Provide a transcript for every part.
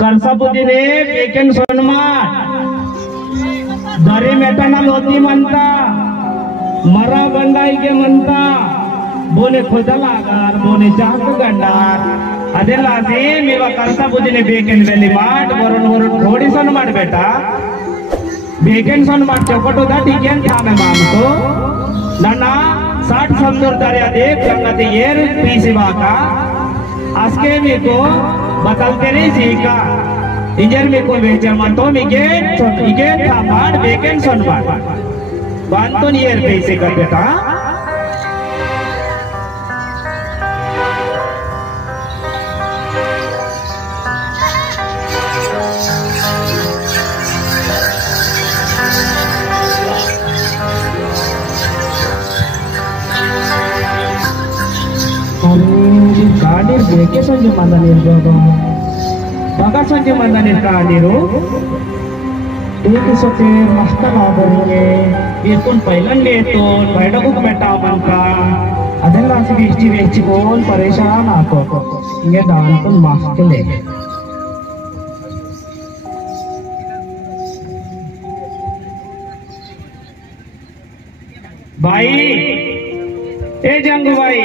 करसाबुद्धीने बेकेन सोनमाट दरी मेटाना लोती म्हणता मरा गंडाईगे म्हणता बोले खुदलागार बोले चाक गंडार ಅದೆಲ್ಲಾಸಿ ನೀವ ಕರ್ಸಾಬುದ್ದಿನಿ ಬೇಕೆನ್ ಬೆಲ್ಲಿ ಮಾಡ್ ಬರೋಣ ಬರೋಣ ಥೋಡಿ ಸೊನ್ ಮಾಡ್ಬೇಟ ಬೇಕೆನ್ ಸೊನ್ ಮಾಡ್ ಚೌಕಟುದ ಟಿಕೆನ್ ಥಾಮೆ ಮಾಮತು ನನ್ನ 60 समजूरदारी देख संगति येर पीसीवाका आजके मीको बदलते नहीं सीखा इंजर मीको बेचर मंतो मीके था माड बेकेन सॉन माड बांतो येर पीसी कर बेटा कानीर बेके संजय मंदनीर बाबा बगा संजय मंदनीर कानीरू एक सोते मस्त लाभरुंगे इतून पहिल्यांदा येतो बैठकूक मेटा मनका ಅದೆಲ್ಲ ಆಸಿಗೆ ಇಷ್ಟಿ ವೆಚ್ಚಿಕೊಂಡು ಪರೇಶಾನ್ ಆಕೋ ಹಿಂಗೆ ದಾಂತನ್ ಮಾಸ್ಕಲೆ भाई ए जंगू भाई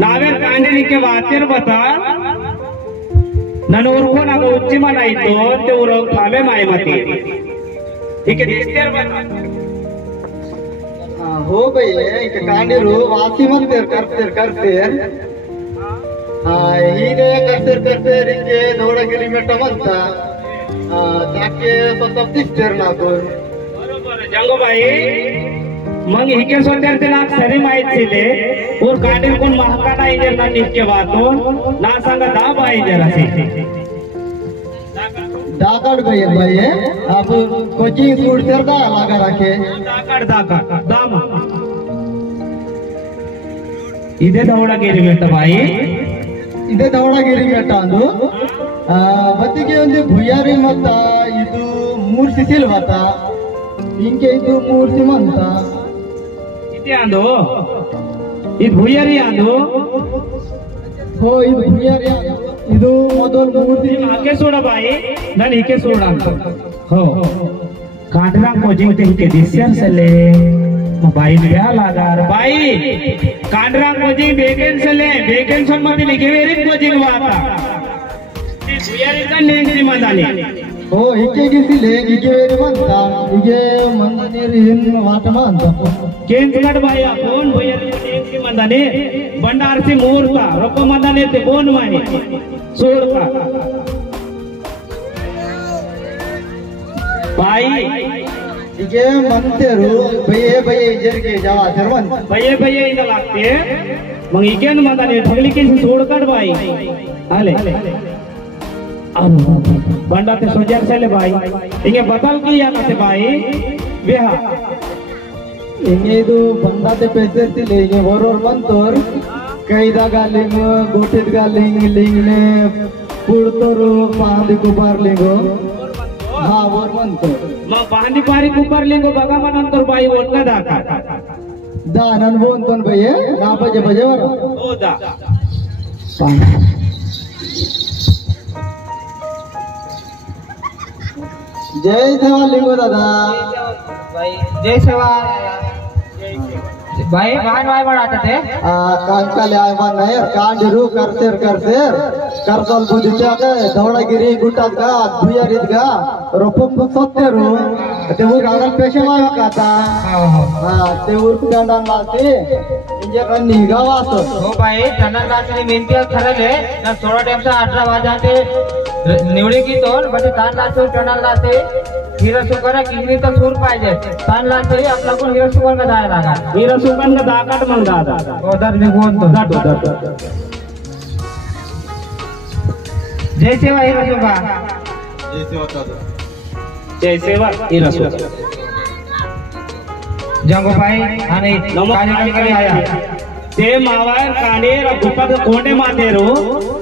नावेर कांडलिके वातेर बता नन ऊरको नागो उच्ची मनाइतो ते ऊरो खावे मायमती ठीक है दिसतेर बता हो भैया इक कांडीरू वासी मंदिर करतेर ಹೀಗೆ ಕರ್ತಿರ್ ಹಿಂಗೆ ದೌಡಗಿರಿ ಮೆಟ್ಟ ಮಂತ जाके स्वतः दिसतेर नाको बरोबर जंगोबाई मग हिके सोत्यार तिला सरी माहित दिले और कांडीर कोण महाकाडा इंजर ना निके वातून ना सांगा दा बाई जरा दाकड़ गए भाई अब कोचिंग सूट कर दा लगा रखे दाकड़ दाम इदे दौडगिरी ಮೆಟ್ಟ ಬಾಯಿ ಇದೇ ದೌಡಗಿರಿ ಮೆಟ್ಟ ಅಂದು ಬತ್ತಿಗೆ ಒಂದು ಭುಯಾರಿ ಮತ್ತ ಇದು ಮೂರ್ತಿ ಸಿಲ್ವತ ಇಂಕೆ ಇದು ಮೂರ್ತಿ ಮಂತ ಇದೇ ಅಂದು ಇದು ಭುಯಾರಿ ಅಂದು हो ಇದು ಭುಯಾರಿ ಇದು ಮೊದಲು ಮೂರ್ತಿ आके सोडा बाई ನಾನು हिके सोडा ಅಂತ हो कांडरा कोचिंग ते हिके दिसर सले बाई ब्या लागार बाई कांडरा कोचिंग बेगेन सले बेगेन संबंधी लिखे वेरी कोचिंग वाता ती भुयारी का नेंगसी मंदानी हो हिके गिसिले हिके वेरी मंता हिके मंदानी हिन वाटमा अंत केंद्रगड बाई आपण भुयारी नेंगसी मंदानी बंडारसी मूर्ता रोको मंदानी ते बोन माही सोडता बाई हिके मंतेरू भये भये इजरके जावा सर्वंत भये इथं लागते मग इकेन मंदानी ठगली की सोडकाड बाई आले बंडा ते सोजार चले बाई इंगे बदल की या कसे बाई बेहा इंगे ಇದು ಬಂದಾತೆ ಪೆಸರ್ತಿಲೆ ಇಂಗೆ ಬರೋರ್ ಮಂತೋರ್ ಕೈದಾಗ ಲಿಂಗ ಗೋಟಿದ ಗಾಲಿಂಗ್ ಲಿಂಗ್ನೆ पुडतोरू पाहली कुबारलिंगो हा वर म्हणतो मग पाहणी पारी कुबारलिंगो बघा म्हणंतर बाई ओळखा दाका दा अनुभव पण भये ना बजे बजे वर हो दा जय सेवा लिंगो दादा भाई जय सेवा भाई मान वाय बढ़ाते थे कांकाले आय मान नाही कांडरू करतेर करतल बुद्धीच्या का धवळगिरी गुटात का भुयारीत का रोपम सत्तेरू ते ऊर गागल पेशे माय काता ते ऊर कुडांडा लाते इंजे कन्नी गावात हो भाई टनल लाचनी मेहनती खरले ना 16 टाइमचा 18 वाजाते निवडी की तोन म्हणजे तान लाचो टनल लाते हिरा सुकरा किंगरी तर सूर पाहिजे तान लाचो आपला कोण हिरा सुकर का जाय लागा हिरा सुकन का दाकाट मग दादा ओदर निघून तो जय सेवा हिरा सुका जय सेवा हिरा सुका जंगो भाई आणि नमस्कार आया ते मावायर कांडेर गुपत कोंडे मातेरू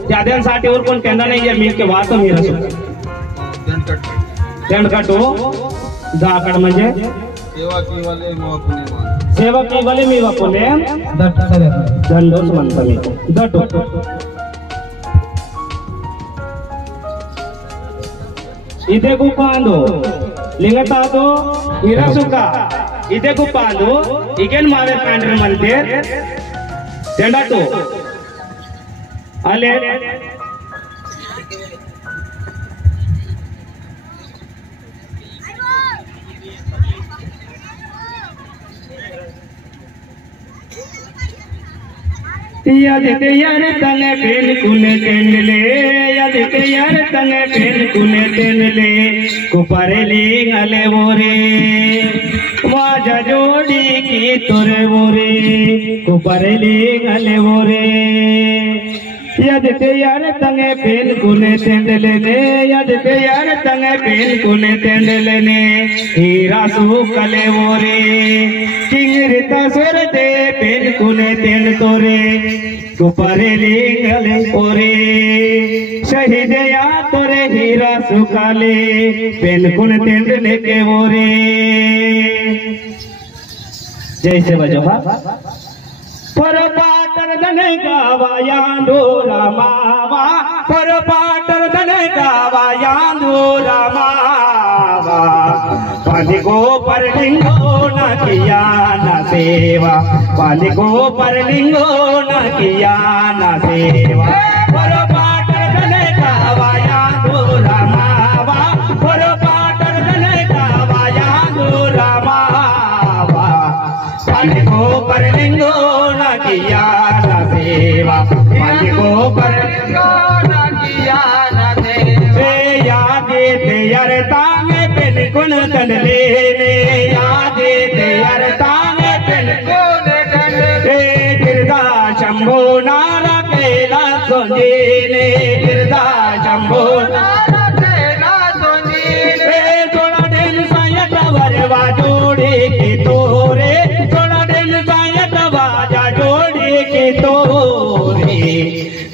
त्याद्यांसाठी वर कोण केंदा नाही मी के वातो हिरा सुका तेंडकटो दाकड म्हणजे सेवा की वाले मी वापरले दंडोस म्हणतो मी दटो इथे गुप्पांदो लिंगटादो हिरा सुका इथे गुप्पांदो इकेन मावे कांडर म्हणते तेंडाटो आले यदि यार तंगे पेन कुने तेंडले यदि यार तंगे पेन कुने तेंडले कुपरे लिंगले वोरे वाजा जोड़ी की तोरे वोरे कुपरे लिंगले वोरे यदि यार तंगे पेन कुने तेंडले ने यदि यार तंगे पेन कुने तेंडले ने हीरा सुकले वोरे किंगरिता सोर दे पेन कुने तेंड तोरे कुपरे लिंगले ओरे शहीद या तोरे हीरा सुकाले पेन कुने तेंडले के ओरे जय से बजो पर पाटर धन गावा यांदो रामावा पर पाटर धन गावा यांदो रामावा पानी को पर लिंगो न किया न सेवा पानी को पर लिंगो न किया न सेवा पर पाटर धन गावा यांदो रामावा पर पाटर धन गावा यांदो रामावा पानी तन लेने यादे ते अरताने पेन कोने डंडे गिरदा शंभो नारा केला सोंजीने गिरदा शंभो नारा केला सोंजीने थोड़ा दिन सायत वरवा जोड़ी की तोरे थोड़ा दिन सायत वाजा जोड़ी की तोरे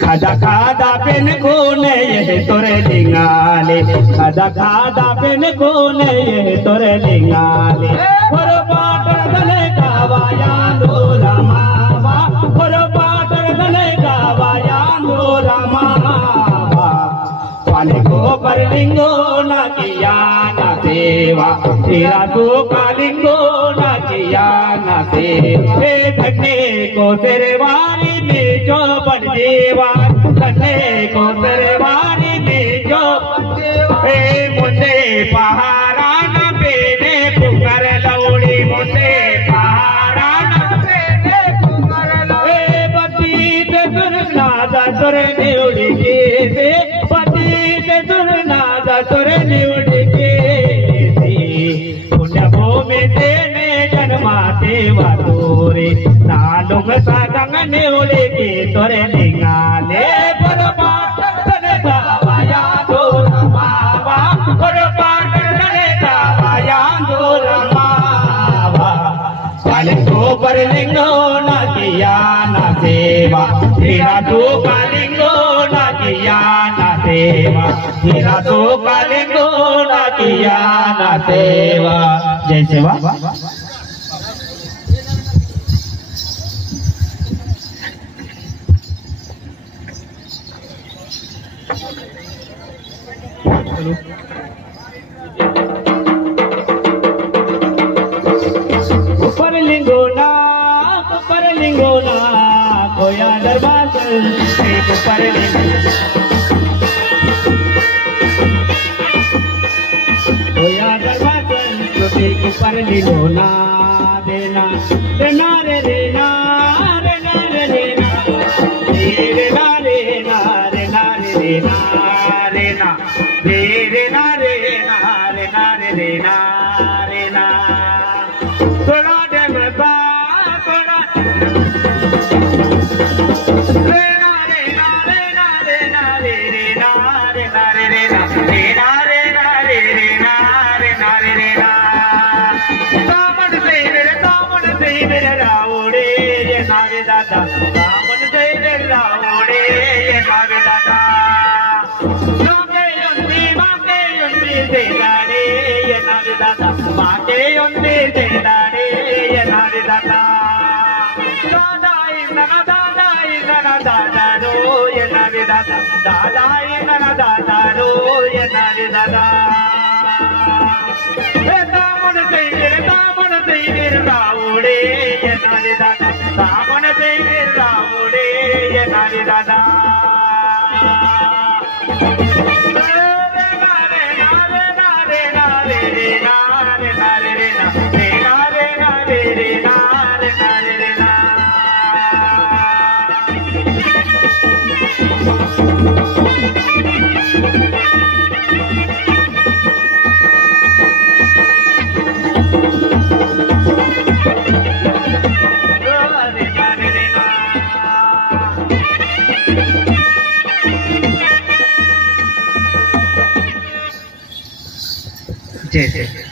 खादा खादा पेन कोने ये तोरे लिंगाले खादा खादा पेन कोने ये तोरे लिंगाले और पाटर गले गावाया दो रामावा और पाटर गले गावाया दो रामावा पाले को पर लिंगो ना किया ना सेवा तेरा तो कालिंगो ना किया ना सेवा धन्ने को तेरे वारी में जो बन देवा धन्ने को तेरे वारी में जो मुझे पहाड़ा न पेने पुकार लौड़ी मुझे पहाड़ा न पेने पुकार लौड़ी पति ते दुर्नादा तुरे निउड़ी के से पति ते दुर्नादा तुरे निउड़ी के से पुण्य भूमि देने जन्मा देवा तोरे नालुंग सागंग निउड़ी के तोरे लिंगाले पर पाटर तने गावाया दो रमावा पर पाटर तने गावाया दो रमावा काले तो पर लिंगो ना किया ना सेवा तेरा तो कालिंगो ना किया ना सेवा तेरा तो कालिंगो ना किया ना सेवा जय सेवा ऊपर लिंगोना कोया दरबार ऊपर कोया दरबार ऊपर लिंगोना देना देना रे देना देना रे देना देना देना देना देना देना देना देना देना देना देना थोड़ा देव बा थोड़ा देना देना देना देना देना देना देना देना देना देना देना देना सामन से मेरे रावड़े ये नारे दादा सामन से मेरे रावड़े ये नारे दादा माके युंदी देदारे ये नारे दादा माके युंदी देदारे ये नारे दादा दादा इंदना दादा रो ये नारे दादा दादा इंदना दादा रो ये नारे दादा दामन से मेरे रावड़े ये नारे दादा दामन से मेरे रावड़े ये नारे दादा जय जय